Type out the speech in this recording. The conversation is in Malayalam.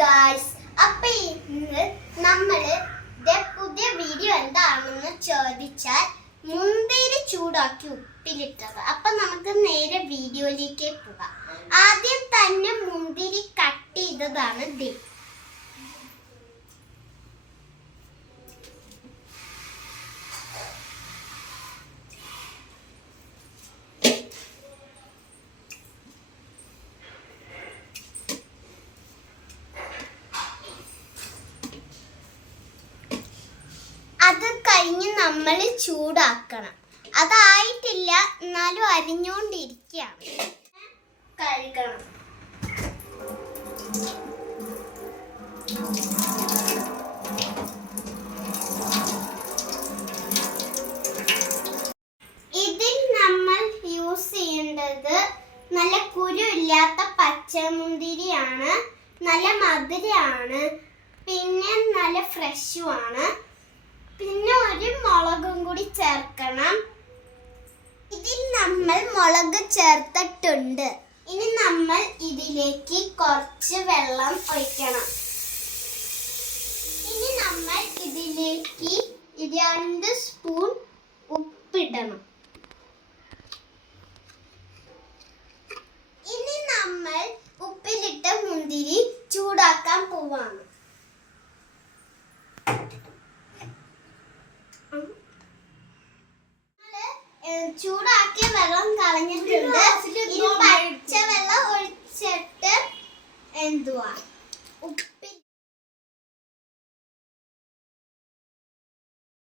ഗായ്സ്, അപ്പൊ ഇന്ന് നമ്മള് പുതിയ വീഡിയോ എന്താണെന്ന് ചോദിച്ചാൽ മുന്തിരി ചൂടാക്കി ഉപ്പിലിട്ടത്. അപ്പൊ നമുക്ക് നേരെ വീഡിയോയിലേക്ക് പോകാം. ആദ്യം തന്നെ മുന്തിരി കട്ട് ചെയ്തതാണ് ദേ. അത് കഴിഞ്ഞ് നമ്മൾ ചൂടാക്കണം. അതായിട്ടില്ല, എന്നാലും അരിഞ്ഞോണ്ടിരിക്കുകയാണ്. കഴുകണം. ഇതിൽ നമ്മൾ യൂസ് ചെയ്യേണ്ടത് നല്ല കുരു ഇല്ലാത്ത പച്ചമുന്തിരിയാണ്. നല്ല മധുരമാണ്, പിന്നെ നല്ല ഫ്രഷുമാണ്. പിന്നെ ഒരു മുളകും കൂടി ചേർക്കണം. ഇതിൽ നമ്മൾ മുളക് ചേർത്തിട്ടുണ്ട്. ഇനി നമ്മൾ ഇതിലേക്ക് കുറച്ച് വെള്ളം ഒഴിക്കണം. ഇനി നമ്മൾ ഇതിലേക്ക് 2 സ്പൂൺ ഉപ്പിടണം. ഇനി നമ്മൾ ഉപ്പിലിട്ട മുന്തിരി ചൂടാക്കാൻ പോവാണ്. ചൂടാക്കിയ വെള്ളം കളഞ്ഞിട്ടുണ്ട്. ഇനി പച്ച വെള്ളം ഒഴിച്ചിട്ട്